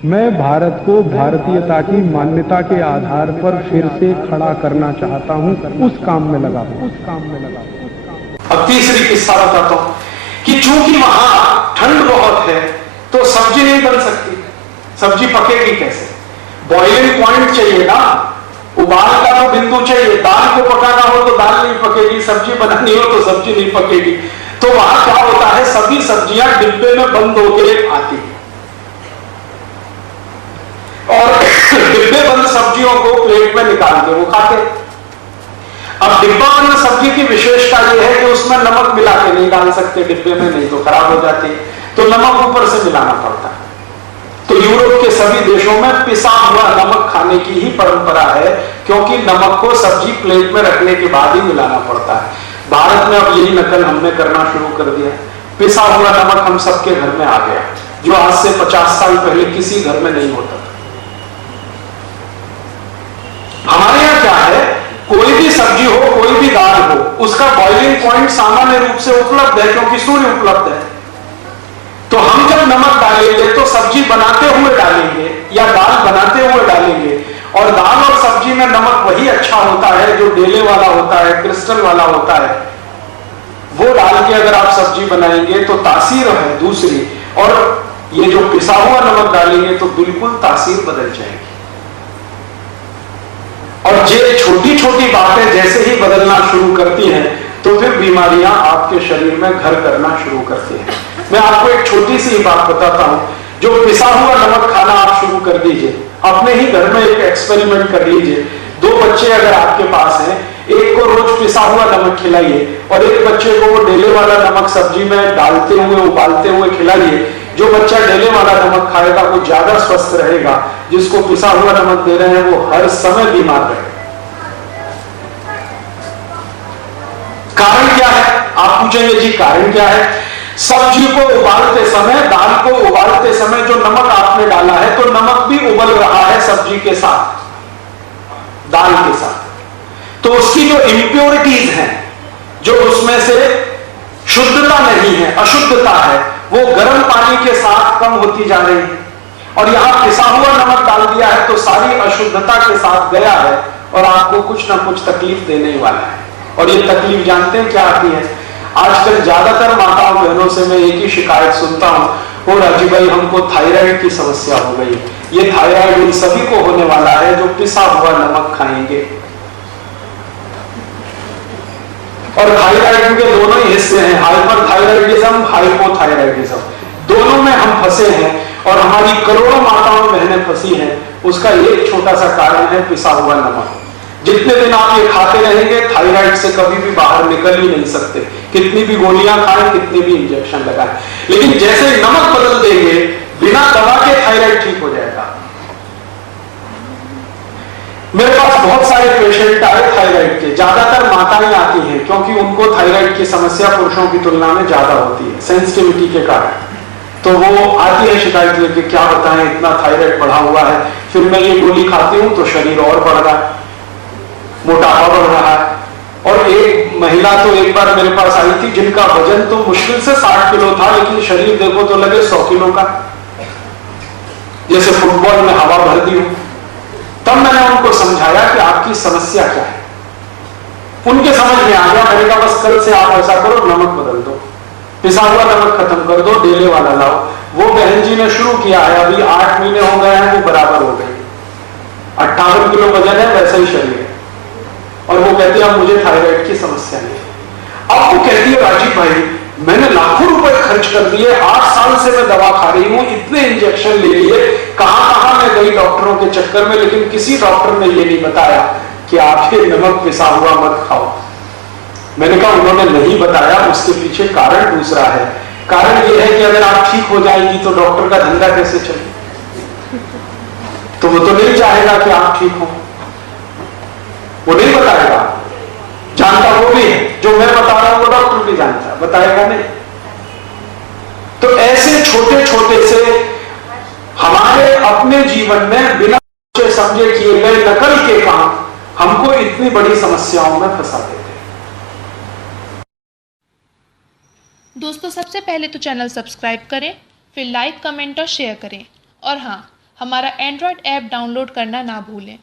मैं भारत को भारतीयता की मान्यता के आधार पर फिर से खड़ा करना चाहता हूं, उस काम में लगा हूं। अब तीसरी किस्सा बताता हूं कि चूंकि वहां ठंड बहुत है तो सब्जी नहीं बन सकती। सब्जी पकेगी कैसे? बॉइलिंग पॉइंट चाहिए ना, उबाल का तो बिंदु चाहिए। दाल को पकाना हो तो दाल नहीं पकेगी, सब्जी बनानी हो तो सब्जी नहीं पकेगी। तो वहां क्या होता है, सभी सब्जियां डिब्बे में बंद होकर आती है और डिब्बे बंद सब्जियों को प्लेट में निकाल के वो खाते। अब डिब्बा बंद सब्जी की विशेषता यह है कि उसमें नमक मिला के नहीं डाल सकते डिब्बे में, नहीं तो खराब हो जाती है, तो नमक ऊपर से मिलाना पड़ता है। तो यूरोप के सभी देशों में पिसा हुआ नमक खाने की ही परंपरा है, क्योंकि नमक को सब्जी प्लेट में रखने के बाद ही मिलाना पड़ता है। भारत में अब यही नकल हमने करना शुरू कर दिया। पिसा हुआ नमक हम सबके घर में आ गया, जो आज से 50 साल पहले किसी घर में नहीं होता था। हमारे यहां क्या है, कोई भी सब्जी हो, कोई भी दाल हो, उसका बॉइलिंग पॉइंट सामान्य रूप से उपलब्ध है, क्योंकि सूर्य उपलब्ध है। तो हम जब नमक डालेंगे तो सब्जी बनाते हुए डालेंगे या दाल बनाते हुए डालेंगे, और दाल और सब्जी में नमक वही अच्छा होता है जो डेले वाला होता है, क्रिस्टल वाला होता है। वो डाल के अगर आप सब्जी बनाएंगे तो तासीर है दूसरी, और ये जो पिसा हुआ नमक डालेंगे तो बिल्कुल तासीर बदल जाएगी। और ये छोटी छोटी बातें जैसे ही बदलना शुरू करती हैं तो फिर बीमारियां आपके शरीर में घर करना शुरू करती हैं। मैं आपको एक छोटी सी बात बताता हूं, जो पिसा हुआ नमक खाना आप शुरू कर दीजिए, अपने ही घर में एक एक्सपेरिमेंट कर लीजिए। 2 बच्चे अगर आपके पास हैं, एक को रोज पिसा हुआ नमक खिलाइए और एक बच्चे को वो डेले वाला नमक सब्जी में डालते हुए उबालते हुए खिलाइए। जो बच्चा डेले वाला नमक खाएगा वो ज्यादा स्वस्थ रहेगा, जिसको पिसा हुआ नमक दे रहे हैं वो हर समय बीमार रहेगा। कारण क्या है? आप पूछेंगे जी कारण क्या है? सब्जी को उबालते समय, दाल को उबालते समय जो नमक आपने डाला है, तो नमक भी उबल रहा है सब्जी के साथ, दाल के साथ। तो उसकी जो इंप्योरिटीज हैं, जो उसमें से शुद्धता नहीं है, अशुद्धता है, वो गर्म पानी के साथ कम होती जा रही है। और यहां पिसा हुआ नमक डाल दिया है तो सारी अशुद्धता के साथ गया है और आपको कुछ ना कुछ तकलीफ देने वाला है। और ये तकलीफ जानते हैं क्या आती है? आजकल ज्यादातर माताओं बहनों से मैं एक ही शिकायत सुनता हूं, ओ राजीव भाई हमको थायराइड की समस्या हो गई। ये थायराइड उन सभी को होने वाला है जो पिसा हुआ नमक खाएंगे। और थायराइड के दोनों ही हिस्से हैं, हाइपरथायराइडिज्म, हाइपोथायराइडिज्म, दोनों में हम फंसे हैं और हमारी करोड़ों माताओं बहनें फंसी हैं। उसका एक छोटा सा कारण है पिसा हुआ नमक। जितने दिन आप ये खाते रहेंगे थायराइड से कभी भी बाहर निकल ही नहीं सकते, कितनी भी गोलियां खाएं, कितने भी इंजेक्शन लगाएं। लेकिन जैसे नमक बदल देंगे, बिना दवा के थायराइड ठीक हो जाएगा। मेरे पास बहुत सारे पेशेंट आए थायराइड के, ज्यादातर माताएं आती हैं क्योंकि उनको थायराइड की समस्या पुरुषों की तुलना में ज्यादा होती है सेंसिटिविटी के कारण। तो वो आती है शिकायत लेके, क्या बताएं इतना थायराइड बढ़ा हुआ है, फिर मैं ये गोली खाती हूं तो शरीर और बढ़ रहा है, मोटापा बढ़ रहा है। और एक महिला तो एक बार मेरे पास आई थी जिनका वजन तो मुश्किल से 60 किलो था, लेकिन शरीर देखो तो लगे 100 किलो का, जैसे फुटबॉल में हवा भर दी हो। तब मैंने उनको समझाया कि आपकी समस्या क्या है। उनके समझ में आ गया। मैंने कहा बस कल से आप ऐसा करो, नमक बदल दो, पिसा हुआ नमक खत्म कर दो, डेले वाला लाओ। वो बहन जी ने शुरू किया है, अभी 8 महीने हो गए हैं, वो बराबर हो गई। 58 किलो वजन है, वैसा ही शरीर है। और वो कहती है अब मुझे थायराइड की समस्या नहीं। अब वो कहती है राजीव भाई मैंने लाखों रुपए खर्च कर दिए, 8 साल से मैं दवा खा रही हूं, इतने इंजेक्शन ले लिए, कहां मैं गई डॉक्टरों के चक्कर में, लेकिन किसी डॉक्टर ने ये नहीं बताया कि आप ये नमक पिसा हुआ मत खाओ। मैंने कहा उन्होंने नहीं बताया, उसके पीछे कारण दूसरा है। कारण ये है कि अगर आप ठीक हो जाएंगी तो डॉक्टर का धंधा कैसे चले? तो वो तो नहीं चाहेगा कि आप ठीक हो, वो नहीं बताएगा। जानता वो भी है, जो मैं बता रहा हूं वो डॉक्टर भी जानता, बताएगा नहीं। तो ऐसे छोटे छोटे से हमारे अपने जीवन में बिना सोचे समझे किए गए नकल के काम हमको इतनी बड़ी समस्याओं में फंसा देते हैं। दोस्तों सबसे पहले तो चैनल सब्सक्राइब करें, फिर लाइक, कमेंट और शेयर करें। और हाँ, हमारा एंड्रॉयड ऐप डाउनलोड करना ना भूलें।